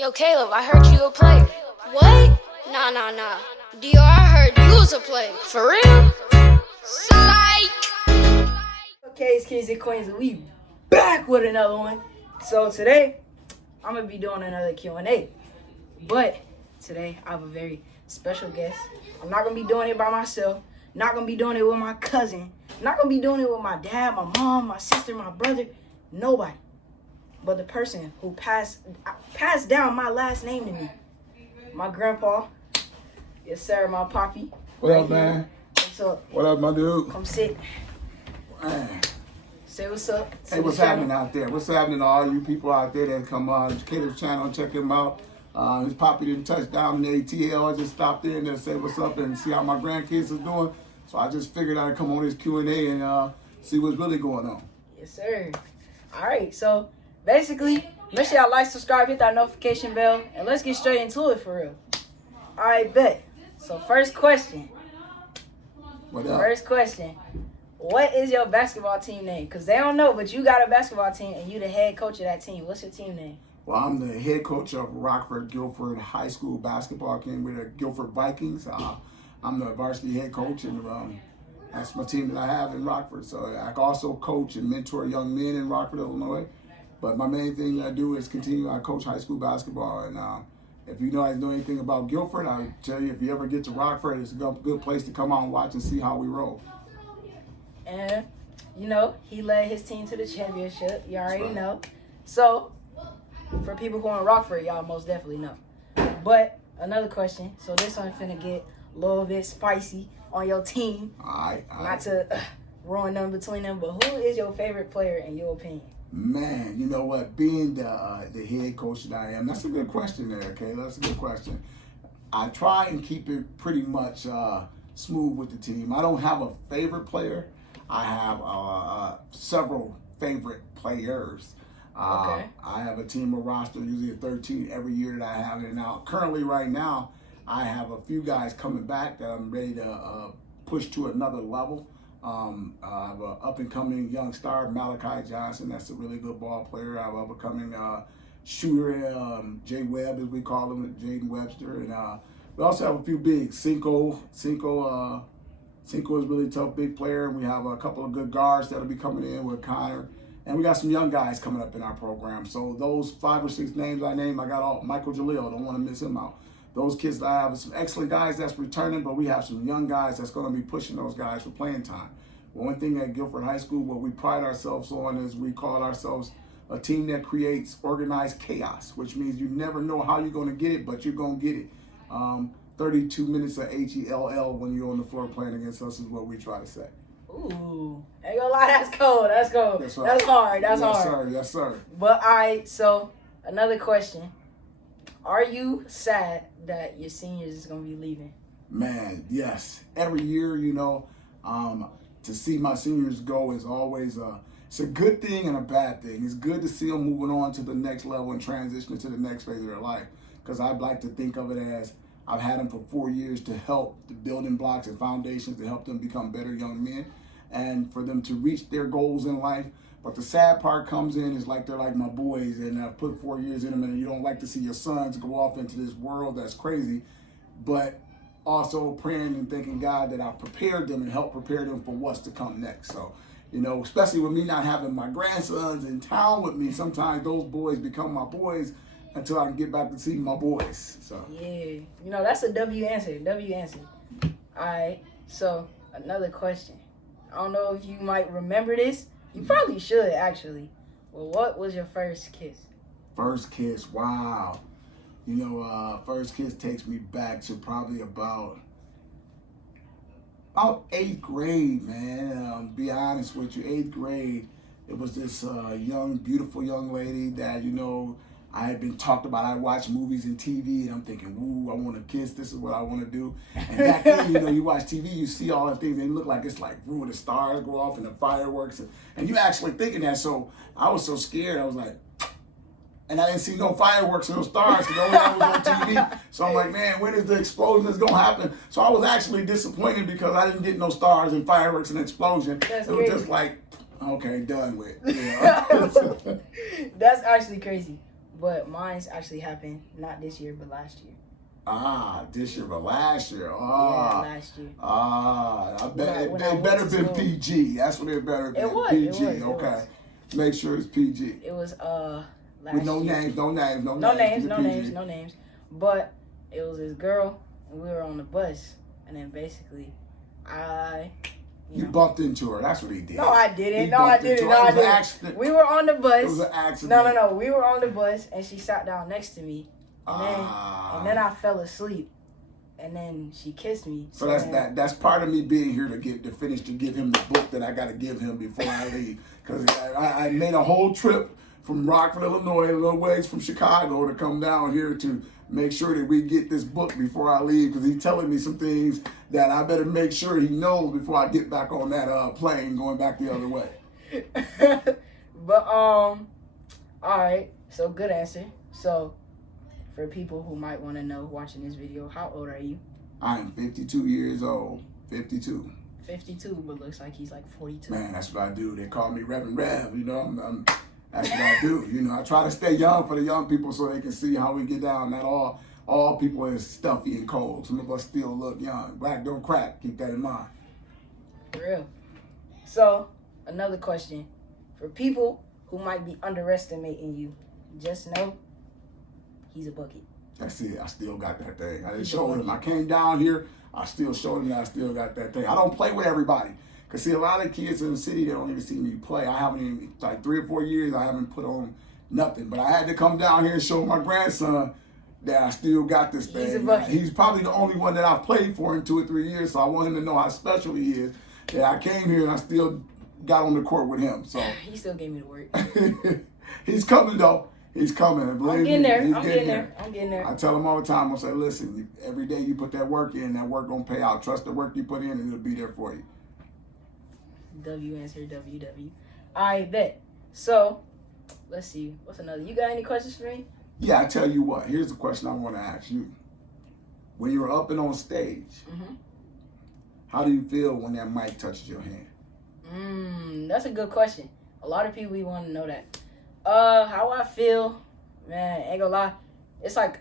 Yo, Caleb, I heard you a player. What? Nah. Dio, I heard you was a player. For real? Psych! Okay, it's Kings and Queens, and we back with another one. So today, I'm gonna be doing another Q&A. But today, I have a very special guest. I'm not gonna be doing it by myself. Not gonna be doing it with my cousin. Not gonna be doing it with my dad, my mom, my sister, my brother. Nobody. But the person who passed down my last name to me. My grandpa. Yes, sir, my poppy. What up, man? What's up? What up, my dude? Come sit. Man. Say what's up. Hey, what's happening out there? What's happening to all you people out there that come on Caleb's channel and check him out? His poppy didn't touch down in the ATL. I just stopped in to say what's up and see how my grandkids is doing. So I just figured I'd come on this Q&A and see what's really going on. Yes, sir. All right, so basically, make sure y'all like, subscribe, hit that notification bell, and let's get straight into it for real. All right, bet. So first question. What up? First question. What is your basketball team name? Because they don't know, but you got a basketball team, and you the head coach of that team. What's your team name? Well, I'm the head coach of Rockford Guilford High School basketball team with the Guilford Vikings. I'm the varsity head coach, and that's my team that I have in Rockford. So I also coach and mentor young men in Rockford, Illinois. But my main thing that I do is continue. I coach high school basketball, and if you guys know anything about Guilford, I tell you, if you ever get to Rockford, it's a good place to come out and watch and see how we roll. And, you know, he led his team to the championship. You already right. know. So, for people who are in Rockford, y'all most definitely know. But, another question. So, this one finna get a little bit spicy on your team. All right. Not to ruin them between them, but who is your favorite player in your opinion? Man, you know what? Being the head coach that I am, that's a good question there, okay? That's a good question. I try and keep it pretty much smooth with the team. I don't have a favorite player. I have several favorite players. Okay. I have a team of roster, usually a 13 every year that I have it. Now, currently right now, I have a few guys coming back that I'm ready to push to another level. I have an up-and-coming young star, Malachi Johnson. That's a really good ball player. I have an up-and-coming shooter, Jay Webb, as we call him, Jaden Webster. And we also have a few bigs. Cinco is a really tough big player. And we have a couple of good guards that'll be coming in with Connor. And we got some young guys coming up in our program. So those 5 or 6 names I named, I got all Michael Jalil. Don't want to miss him out. Those kids that I have some excellent guys that's returning, but we have some young guys that's going to be pushing those guys for playing time. One thing at Guilford High School, what we pride ourselves on is we call ourselves a team that creates organized chaos, which means you never know how you're going to get it, but you're going to get it. 32 minutes of HELL when you're on the floor playing against us is what we try to say. Ooh, ain't gonna lie, that's cold. That's cold. That's right. That's hard. That's yes, hard. Sir. Yes, sir. But all right, so another question: are you sad that your seniors is gonna be leaving? Man, yes. Every year, you know, to see my seniors go is always it's a good thing and a bad thing. It's good to see them moving on to the next level and transitioning to the next phase of their life. Because I'd like to think of it as I've had them for 4 years to help the building blocks and foundations to help them become better young men and for them to reach their goals in life. But the sad part comes in is like they're like my boys, and I've put 4 years in them, and you don't like to see your sons go off into this world that's crazy, but also praying and thanking God that I prepared them and helped prepare them for what's to come next. So, you know, especially with me not having my grandsons in town with me, sometimes those boys become my boys until I can get back to see my boys. So Yeah, you know, that's a W answer. W answer. All right, so another question. I don't know if you might remember this. You probably should, actually. Well, what was your first kiss? First kiss, wow. You know, first kiss takes me back to probably about 8th grade, man. Be honest with you, 8th grade. It was this young, beautiful young lady that, you know, I had been talked about. I watched movies and TV, and I'm thinking, "Woo, I want to kiss. This is what I want to do." And back then, you know, you watch TV, you see all the things, and it look like it's like, "Woo, the stars go off and the fireworks," and you actually thinking that. So I was so scared. I was like, and I didn't see no fireworks and no stars because all that was on TV. So I'm like, man, when is the explosion that's gonna happen? So I was actually disappointed because I didn't get no stars and fireworks and explosion. That's it was crazy. just like, okay, done with. You know? That's actually crazy. but mine's actually happened not this year, but last year. This year, but last year. Yeah, last year. I bet When I it better went to been school. PG. That's what it better been. It was, PG. it Okay. was. Make sure it's PG. It was last With no year. names, no names, no No names. names, no PG. names, no names. But it was this girl, and we were on the bus, and then basically, You bumped into her. That's what he did. No, I didn't. He No, I bumped into didn't. her. No, It I was an didn't. accident. We were on the bus. It was an accident. No. We were on the bus, and she sat down next to me, and then I fell asleep, and then she kissed me. So that's part of me being here to give him the book that I got to give him before I leave, because I made a whole trip from Rockford, Illinois, a little ways from Chicago to come down here to make sure that we get this book before I leave, because he's telling me some things that I better make sure he knows before I get back on that plane going back the other way. But all right. So good answer. So for people who might want to know watching this video, how old are you? I'm 52 years old. 52. 52, but looks like he's like 42. Man, that's what I do. They call me Reverend Rev. You know, that's what I do. You know, I try to stay young for the young people so they can see how we get down. Not all people is stuffy and cold. Some of us still look young. Black don't crack. Keep that in mind. For real. So another question for people who might be underestimating you, just know he's a bucket. That's it. I still got that thing. I didn't show him. I came down here. I still showed him that I still got that thing. I don't play with everybody. Because, see, a lot of kids in the city, they don't even see me play. I haven't even, like 3 or 4 years, I haven't put on nothing. But I had to come down here and show my grandson that I still got this thing. He's a bucket. He's probably the only one that I've played for in 2 or 3 years, so I want him to know how special he is. That I came here and I still got on the court with him. So He still gave me the work. he's coming, though. He's coming. I'm getting there. I'm getting there. I tell him all the time, I say, listen, every day you put that work in, that work gonna pay out. Trust the work you put in and it'll be there for you. W answer WW. I bet. So, let's see. What's another? You got any questions for me? Yeah, I tell you what. Here's the question I want to ask you. When you're up and on stage, how do you feel when that mic touches your hand? That's a good question. A lot of people want to know that. How I feel, man, ain't gonna lie. It's like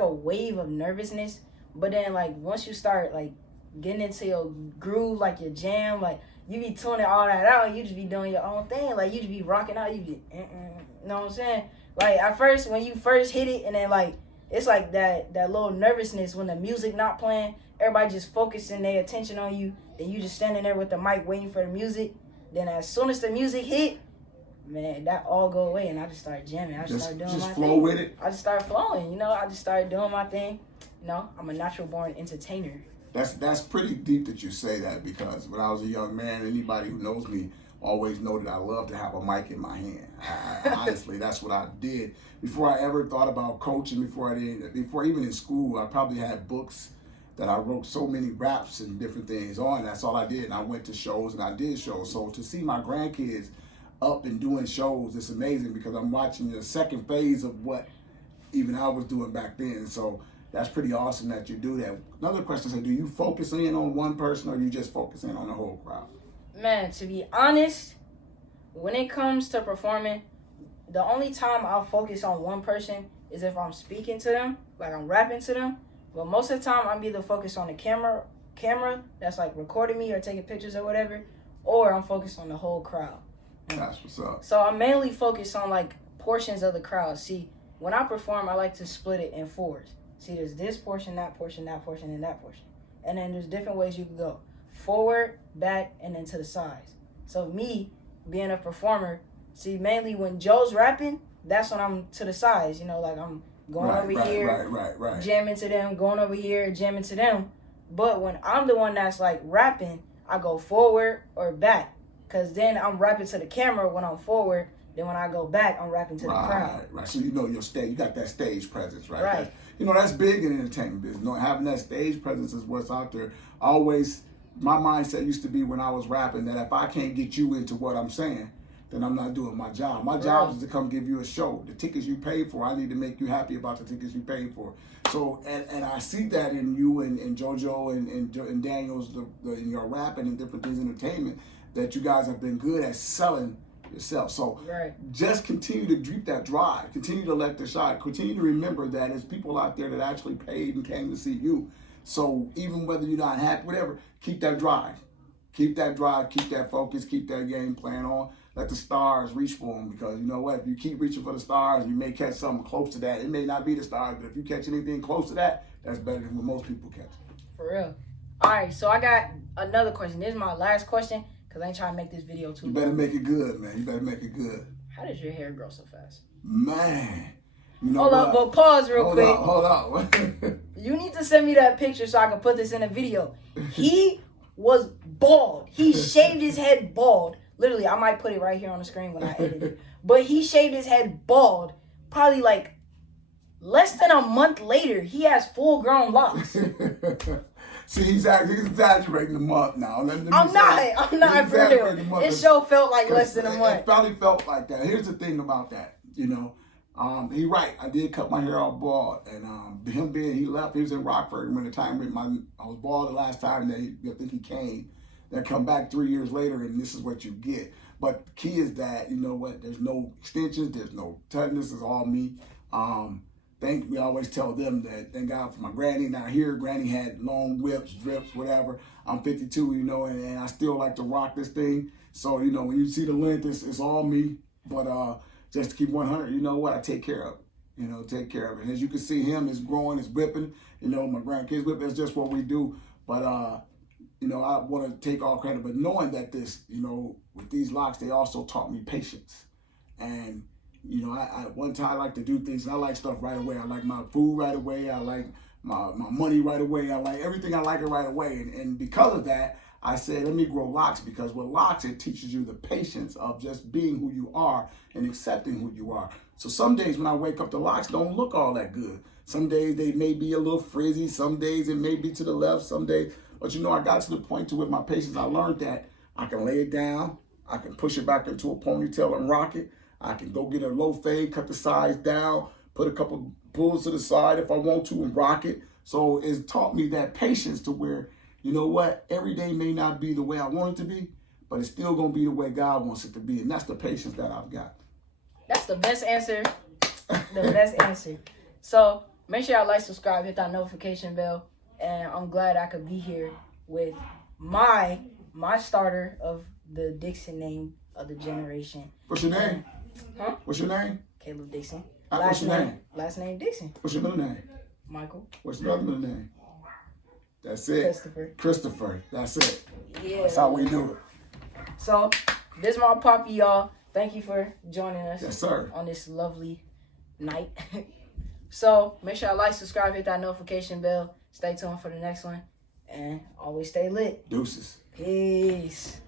a wave of nervousness, but then like once you start like getting into your groove, like your jam, like you be tuning all that out, you just be doing your own thing, like you just be rocking out, you be, you know what I'm saying? Like at first, when you first hit it, and then like it's like that little nervousness when the music not playing, everybody just focusing their attention on you, then you just standing there with the mic waiting for the music. Then as soon as the music hit, man, that all go away, and I just started jamming. I just started doing my thing. Just flow with it. I just started flowing, you know. I just started doing my thing. You know, I'm a natural born entertainer. That's pretty deep that you say that, because when I was a young man, anybody who knows me always know that I love to have a mic in my hand. Honestly, that's what I did before I ever thought about coaching. Before even in school, I probably had books that I wrote so many raps and different things on. That's all I did. And I went to shows and I did shows. So to see my grandkids up and doing shows, it's amazing, because I'm watching the second phase of what even I was doing back then. So that's pretty awesome that you do that. Another question is, do you focus in on one person, or you just focus in on the whole crowd? Man, to be honest, when it comes to performing, the only time I'll focus on one person is if I'm speaking to them, like I'm rapping to them. But most of the time, I'm either focused on the camera that's like recording me or taking pictures or whatever, or I'm focused on the whole crowd. That's what's up. So I'm mainly focused on like portions of the crowd. See, when I perform, I like to split it in fours. See, there's this portion, that portion, that portion, and that portion. And then there's different ways you can go. Forward, back, and then to the sides. So me, being a performer, see, mainly when Joe's rapping, that's when I'm to the sides. You know, like I'm going over here, jamming to them, going over here, jamming to them. But when I'm the one that's like rapping, I go forward or back. Because then I'm rapping to the camera when I'm forward. Then when I go back, I'm rapping to the crowd. Right. So you know your stage, you got that stage presence, right? Right. You know, that's big in the entertainment business. You know, having that stage presence is what's out there. My mindset used to be when I was rapping that if I can't get you into what I'm saying, then I'm not doing my job. My job is to come give you a show. The tickets you paid for, I need to make you happy about the tickets you paid for. So, and I see that in you and JoJo and Daniel's, in your rapping and different things, entertainment, that you guys have been good at selling yourself. So Right. just continue to drip that drive, continue to let the shot, continue to remember that there's people out there that actually paid and came to see you. So even whether you're not happy, whatever, keep that drive. Keep that drive, keep that focus, keep that game plan on. Let the stars reach for them, because you know what? If you keep reaching for the stars, you may catch something close to that. It may not be the stars, but if you catch anything close to that, that's better than what most people catch. For real. All right, so I got another question. This is my last question, because I ain't trying to make this video too You long. better make it good, man. You better make it good. How does your hair grow so fast? Man. You know Hold up, but pause real quick. Hold up. You need to send me that picture so I can put this in a video. He was bald. He shaved his head bald. Literally, I might put it right here on the screen when I edit it. But he shaved his head bald. Probably like less than a month later, he has full-grown locks. See, he's exaggerating the month now. I'm not for real. It sure felt like less than a month. It probably felt like that. Here's the thing about that, you know. He right. I did cut my hair off bald, and him being he left. He was in Rockford when the time I was bald the last time I think he came. Then come back 3 years later, and this is what you get. But the key is that, you know what? There's no extensions. There's no tightness. It's all me. We always tell them that thank God for my granny. Now here, granny had long whips, drips, whatever. I'm 52, you know, and I still like to rock this thing. So, you know, when you see the length, it's all me. But just to keep 100, you know what? I take care of it. You know, take care of it. And as you can see, him is growing, it's whipping. You know, my grandkids whip. That's just what we do. But you know, I want to take all credit. But knowing that this, you know, with these locks, they also taught me patience. And you know, I one time I like to do things. I like stuff right away. I like my food right away. I like my money right away. I like everything. I like it right away. And because of that, I said, let me grow locks, because with locks, it teaches you the patience of just being who you are and accepting who you are. So some days when I wake up, the locks don't look all that good. Some days they may be a little frizzy. Some days it may be to the left. Some days, but you know, I got to the point to with my patience, I learned that I can lay it down. I can push it back into a ponytail and rock it. I can go get a low fade, cut the sides down, put a couple pulls to the side if I want to, and rock it. So it's taught me that patience to where, you know what, every day may not be the way I want it to be, but it's still going to be the way God wants it to be. And that's the patience that I've got. That's the best answer. The best answer. So make sure y'all like, subscribe, hit that notification bell. And I'm glad I could be here with my starter of the Dixon name of the generation. What's your name? Huh? What's your name? Caleb Dixon. What's your name? Last name Dixon. What's your middle name? Michael. What's your other middle name? That's it. Christopher. Christopher. That's it. Yeah. That's how we do it. So this is my puppy, y'all. Thank you for joining us. Yes, sir. On this lovely night. So make sure y'all like, subscribe, hit that notification bell. Stay tuned for the next one. And always stay lit. Deuces. Peace.